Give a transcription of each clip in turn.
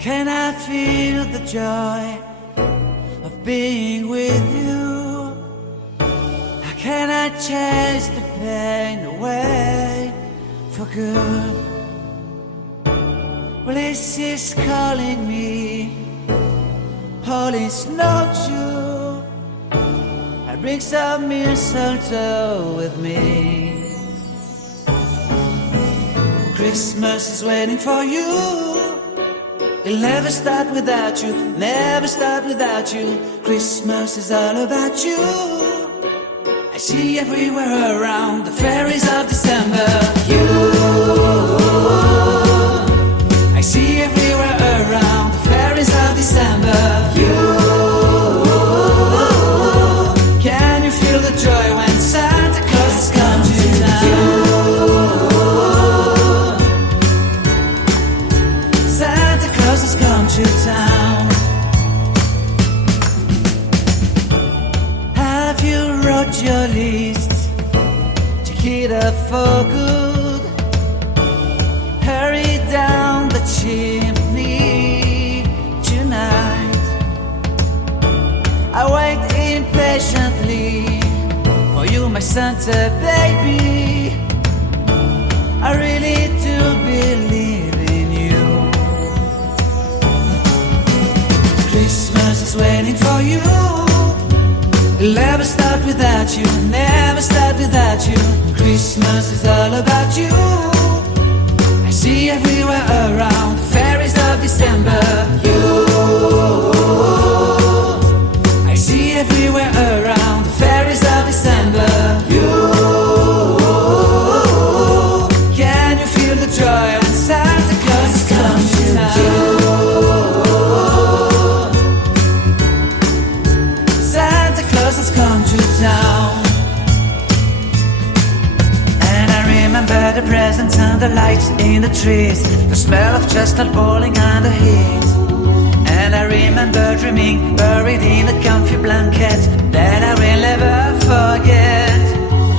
Can I feel the joy of being with you? How can I chase the pain away for good? Well, this is calling me, all is not true. I bring some mistletoe with me. Christmas is waiting for you. It'll never start without you, never start without you. Christmas is all about you. I see everywhere around the fairies of December. You, I see everywhere around the fairies of December. You, can you feel the joy when Santa Claus has come to town? Santa Claus has come to town. Have you wrote your list? Check it up for good. Hurry down the chimney tonight. I wait impatiently for you, my Santa baby. I really do believe in you. Christmas is waiting for you. It'll never start without you, never start without you. Christmas is all about you. I see everywhere around the fairies of December. You, I see everywhere around the fairies of December. You, can you feel the joy when Santa Claus has come to town? Santa Claus has come to town. And I remember the presents and the lights in the trees, the smell of chestnut boiling on the heat. And I remember dreaming, buried in a comfy blanket that I will never forget.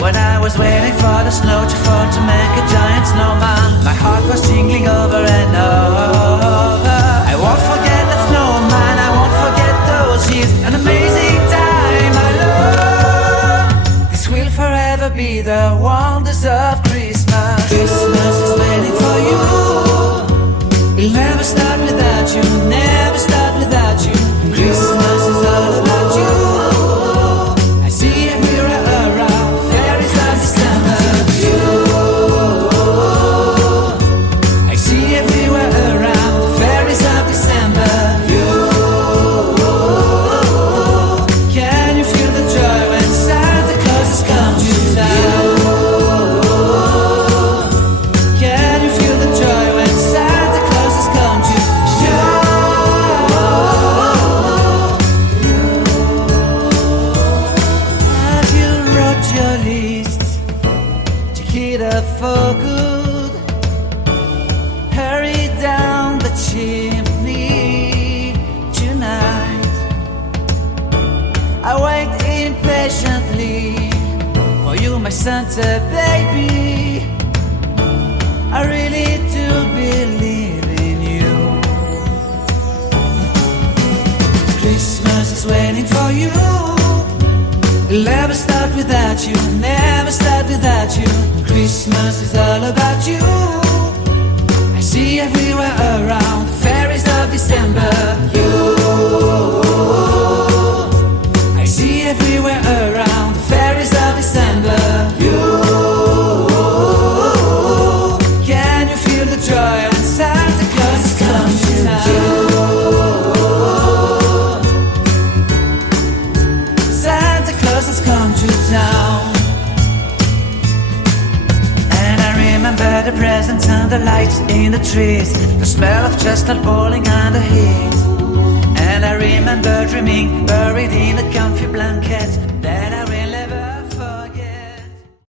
When I was waiting for the snow to fall to make a giant snowman, my heart was jingling over and over. I won't forget that snowman, I won't forget those years, an amazing time I love. This will forever be the wonders of Christmas. Christmas is waiting for you. It'll never start without you, never start without you. Christmas is all about you. I see everywhere around fairies of December. You, I see everywhere around fairies of December. You, can you feel the joy when Santa Claus has come to town? Can you feel the joy when Santa Claus has come to town? Have you wrote your list? Check it up for good. Hurry down the chimney tonight. I wait impatiently for you, my Santa baby. I really do believe in you. Christmas is waiting for you. It'll never start without you, never start without you. Christmas is all about you. I see everywhere around the fairies of December. You, I see everywhere around the fairies of December. You, can you feel the joy when Santa Claus has come to town? Santa Claus has come to town. And I remember the presents and the lights in the trees, the smell of chestnut boiling on the heat. And I remember dreaming, buried in a comfy blanket that